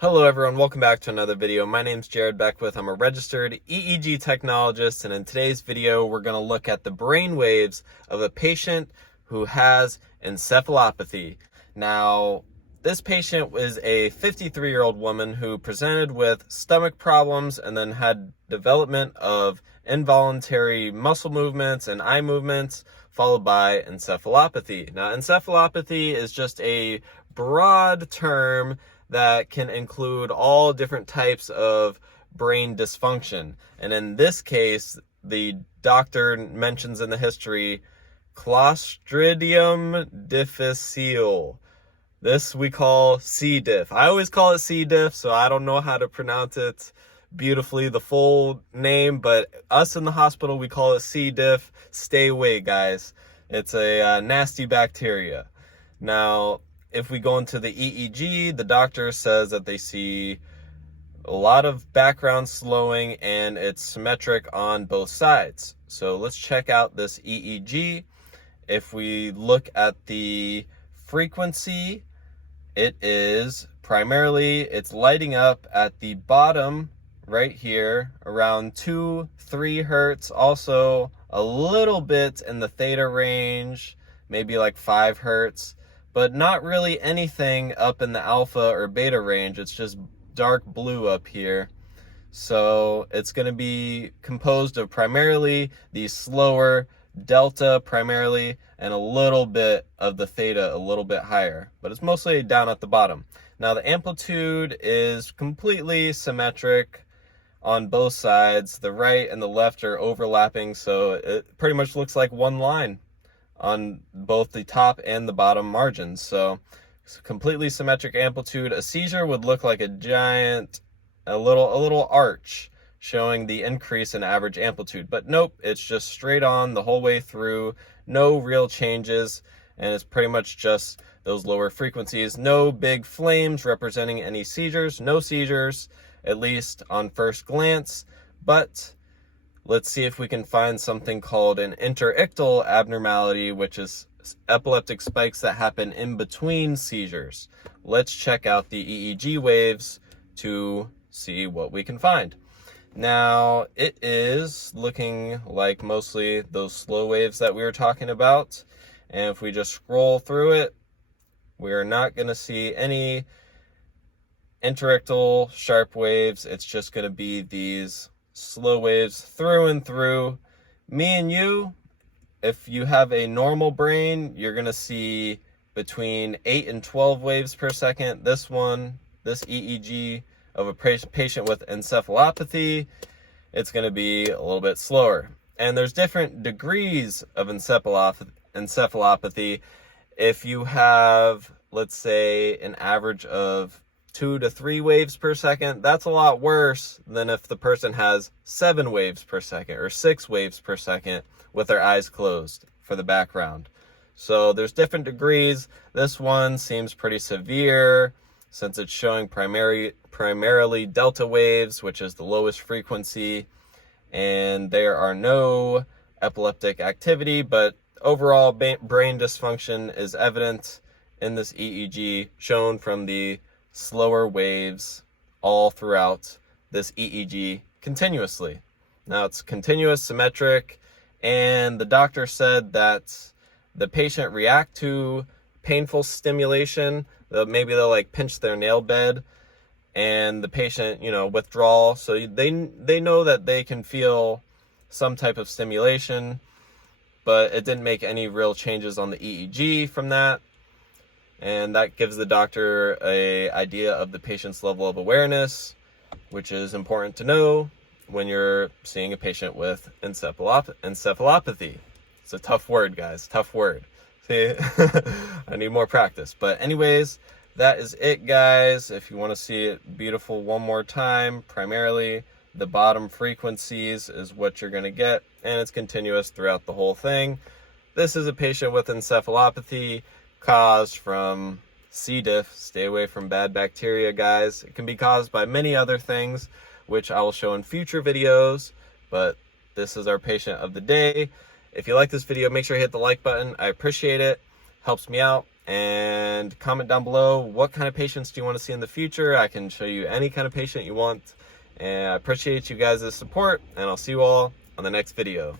Hello everyone, welcome back to another video. My name's Jared Beckwith. I'm a registered EEG technologist, and in today's video we're going to look at the brain waves of a patient who has encephalopathy. Now, this patient was a 53-year-old woman who presented with stomach problems and then had development of involuntary muscle movements and eye movements, followed by encephalopathy. Now, encephalopathy is just a broad term that can include all different types of brain dysfunction. And in this case, the doctor mentions in the history Clostridium difficile. This we call C. diff. I always call it C. diff, so I don't know how to pronounce it beautifully, the full name, but us in the hospital, we call it C. diff. Stay away, guys. It's a nasty bacteria. Now, if we go into the EEG, the doctor says that they see a lot of background slowing and it's symmetric on both sides. So let's check out this EEG. If we look at the frequency, it is primarily, it's lighting up at the bottom right here around 2-3 hertz. Also a little bit in the theta range, maybe like 5 hertz. But not really anything up in the alpha or beta range. It's just dark blue up here. So it's going to be composed of primarily the slower delta primarily and a little bit of the theta a little bit higher. But it's mostly down at the bottom. Now the amplitude is completely symmetric on both sides. The right and the left are overlapping, so it pretty much looks like one line on both the top and the bottom margins. So it's completely symmetric amplitude. A seizure would look like a little arch showing the increase in average amplitude. But nope, it's just straight on the whole way through, no real changes, and it's pretty much just those lower frequencies. No big flames representing any seizures, no seizures, at least on first glance. But let's see if we can find something called an interictal abnormality, which is epileptic spikes that happen in between seizures. Let's check out the EEG waves to see what we can find. Now, it is looking like mostly those slow waves that we were talking about. And if we just scroll through it, we are not going to see any interictal sharp waves. It's just going to be these slow waves through and through. Me and you, if you have a normal brain, you're going to see between 8 and 12 waves per second. This EEG of a patient with encephalopathy, it's going to be a little bit slower. And there's different degrees of encephalopathy. If you have, let's say, an average of 2 to 3 waves per second, that's a lot worse than if the person has 7 waves per second or 6 waves per second with their eyes closed for the background. So there's different degrees. This one seems pretty severe since it's showing primarily delta waves, which is the lowest frequency, and there are no epileptic activity, but overall brain dysfunction is evident in this EEG, shown from the slower waves all throughout this EEG continuously. Now it's continuous, symmetric, and the doctor said that the patient react to painful stimulation. Maybe they'll like pinch their nail bed, and the patient, withdrawal. So they know that they can feel some type of stimulation, but it didn't make any real changes on the EEG from that. And that gives the doctor an idea of the patient's level of awareness, which is important to know when you're seeing a patient with encephalopathy. It's a tough word, guys, tough word. See, I need more practice. But anyways, that is it, guys. If you want to see it beautiful one more time, primarily the bottom frequencies is what you're going to get, and it's continuous throughout the whole thing. This is a patient with encephalopathy caused from C. diff. Stay away from bad bacteria, guys. It can be caused by many other things, which I will show in future videos, but this is our patient of the day. If you like this video, make sure you hit the like button. I appreciate it. Helps me out. And comment down below what kind of patients do you want to see in the future. I can show you any kind of patient you want. And I appreciate you guys' support, and I'll see you all on the next video.